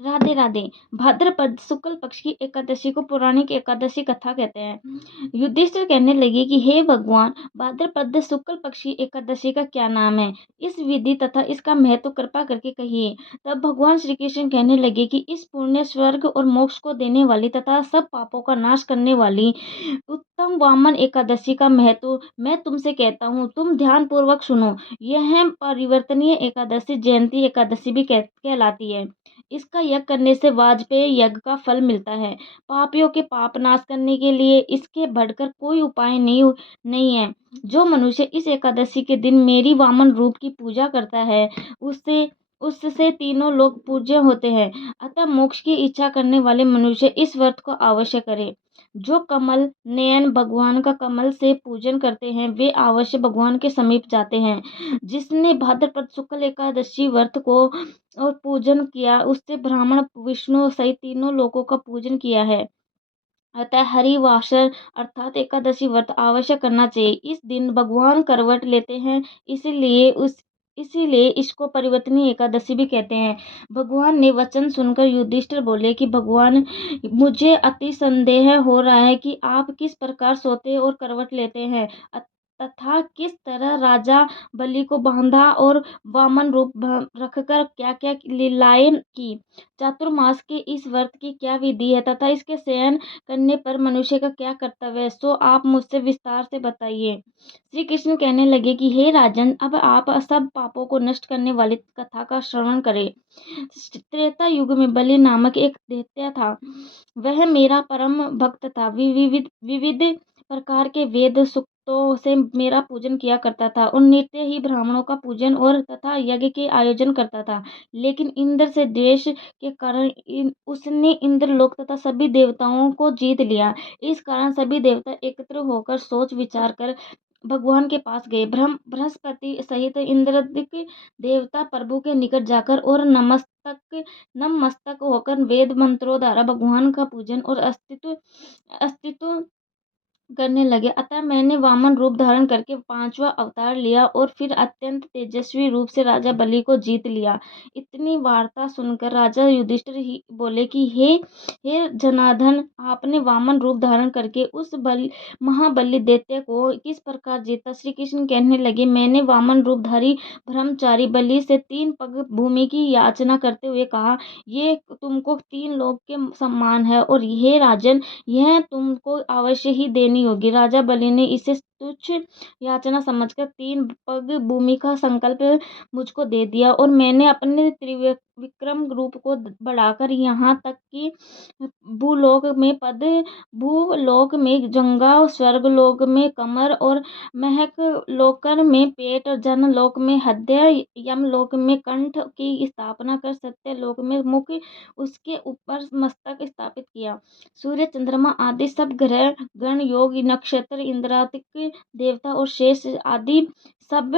राधे राधे। भाद्रपद शुक्ल पक्ष की एकादशी को पौराणिक एकादशी कथा कहते हैं। युधिष्ठिर कहने लगे कि हे भगवान, भाद्रपद शुक्ल पक्ष की एकादशी का क्या नाम है? इस विधि तथा इसका महत्व कृपा करके कहिए। तब भगवान श्री कृष्ण कहने लगे कि इस पुण्य, स्वर्ग और मोक्ष को देने वाली तथा सब पापों का नाश करने वाली उत्तम वामन एकादशी का महत्व मैं तुमसे कहता हूँ, तुम ध्यान पूर्वक सुनो। यह परिवर्तनीय एकादशी जयंती एकादशी भी कहलाती है। इसका यज्ञ करने से वाजपेय यज्ञ का फल मिलता है। पापियों के पाप नाश करने के लिए इसके बढ़कर कोई उपाय नहीं है। जो मनुष्य इस एकादशी के दिन मेरी वामन रूप की पूजा करता है, उससे उससे तीनों लोग पूज्य होते हैं। अतः मोक्ष की इच्छा करने वाले मनुष्य इस व्रत को अवश्य करें। जो कमल नयन भगवान का कमल से पूजन करते हैं, वे अवश्य भगवान के समीप जाते हैं। जिसने भाद्रपद शुक्ल एकादशी व्रत को और पूजन किया, उससे ब्राह्मण विष्णु सहित तीनों लोगों का पूजन किया है। अतः हरिवासर अर्थात एकादशी व्रत अवश्य करना चाहिए। इस दिन भगवान करवट लेते हैं, इसीलिए इसको परिवर्तनीय एकादशी भी कहते हैं। भगवान ने वचन सुनकर युधिष्ठिर बोले कि भगवान, मुझे अति संदेह हो रहा है कि आप किस प्रकार सोते और करवट लेते हैं तथा किस तरह राजा बलि को बांधा और वामन रूप रखकर क्या क्या लीलाएं की। चातुर्मास के इस व्रत की क्या विधि है तथा इसके सेवन करने पर मनुष्य का क्या कर्तव्य है, सो आप मुझसे विस्तार से बताइए। श्री कृष्ण कहने लगे कि हे राजन, अब आप सब पापों को नष्ट करने वाली कथा का श्रवण करें। त्रेता युग में बलि नामक एक दैत्य था। वह मेरा परम भक्त था। विविध विविध प्रकार के वेद सूक्तों से मेरा पूजन किया करता था और नित्य ही ब्राह्मणों का पूजन और तथा यज्ञ के आयोजन करता था। लेकिन इंद्र से द्वेष के कारण उसने इंद्रलोक तथा सभी देवताओं को जीत लिया। इस कारण सभी देवता एकत्र होकर सोच विचार कर भगवान के पास गए। बृहस्पति सहित इंद्रादिक देवता प्रभु के निकट जाकर और नमस्तक होकर वेद मंत्रों द्वारा भगवान का पूजन और अस्तित्व करने लगे। अतः मैंने वामन रूप धारण करके पांचवा अवतार लिया और फिर अत्यंत तेजस्वी रूप से राजा बलि को जीत लिया। इतनी वार्ता सुनकर राजा युधिष्ठिर ही बोले कि हे जनार्दन, आपने वामन रूप धारण करके उस महाबली दैत्य को किस प्रकार जीता? श्री कृष्ण कहने लगे, मैंने वामन रूपधारी ब्रह्मचारी बलि से 3 पग भूमि की याचना करते हुए कहा, ये तुमको 3 लोक के सम्मान है और हे राजन, यह तुमको अवश्य ही देनी होगी। राजा बलि ने इसे तुच्छ याचना समझकर 3 पग भूमि का संकल्प मुझको दे दिया और मैंने अपने त्रिविक्रम रूप को बढ़ाकर यहाँ तक कि भूलोक में जंगा, स्वर्गलोक में कमर और महक लोकर में पेट और जनलोक में हृदय, यमलोक में कंठ की स्थापना कर सत्यलोक में मुख, उसके ऊपर मस्तक स्थापित किया। सूर्य, चंद्रमा आदि सब ग्रह गण, योग, नक्षत्र, इंद्रादिक देवता और शेष आदि सब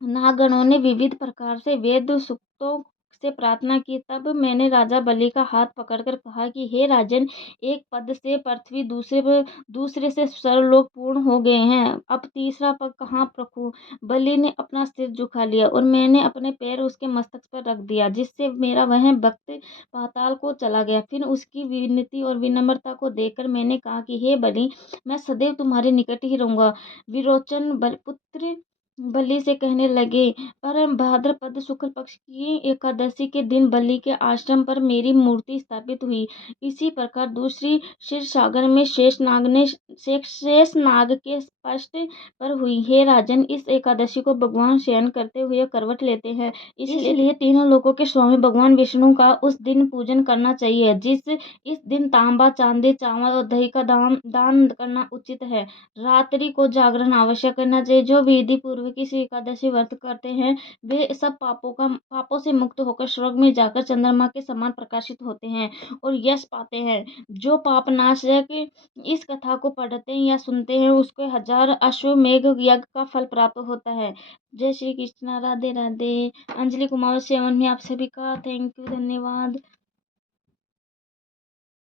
नागणों ने विविध प्रकार से वेद सूक्तों से प्रार्थना की। तब मैंने राजा बलि का हाथ पकड़कर कहा कि हे राजन, एक पद से पृथ्वी, दूसरे से सर्वलोक पूर्ण हो गए हैं। अब तीसरा पद कहाँ रखूं? बलि ने अपना सिर झुका लिया और मैंने अपने पैर उसके मस्तक पर रख दिया, जिससे मेरा वह भक्त पाताल को चला गया। फिर उसकी विनती और विनम्रता को देखकर मैंने कहा कि हे बलि, मैं सदैव तुम्हारे निकट ही रहूंगा। विरोचन पुत्र बलि से कहने लगे, पर भाद्रपद शुक्ल पक्ष की एकादशी के दिन बलि के आश्रम पर मेरी मूर्ति स्थापित हुई। इसी प्रकार दूसरी क्षीरसागर में शेष नाग के स्पष्ट पर हुई। हे राजन, इस एकादशी को भगवान शयन करते हुए करवट लेते हैं, इसलिए तीनों लोकों के स्वामी भगवान विष्णु का उस दिन पूजन करना चाहिए। इस दिन तांबा, चांदी, चावल और दही का दान करना उचित है। रात्रि को जागरण अवश्य करना चाहिए। जो विधि पूर्वक इस एकादशी व्रत करते हैं, वे सब पापों से मुक्त होकर स्वर्ग में जाकर चंद्रमा के समान प्रकाशित होते हैं और यश पाते हैं। जो पापनाशक इस कथा को पढ़ते हैं या सुनते हैं, उसको 1000 अश्वमेघ यज्ञ का फल प्राप्त होता है। जय श्री कृष्णा। राधे राधे। अंजलि कुमार सेवन में आप सभी का थैंक यू, धन्यवाद।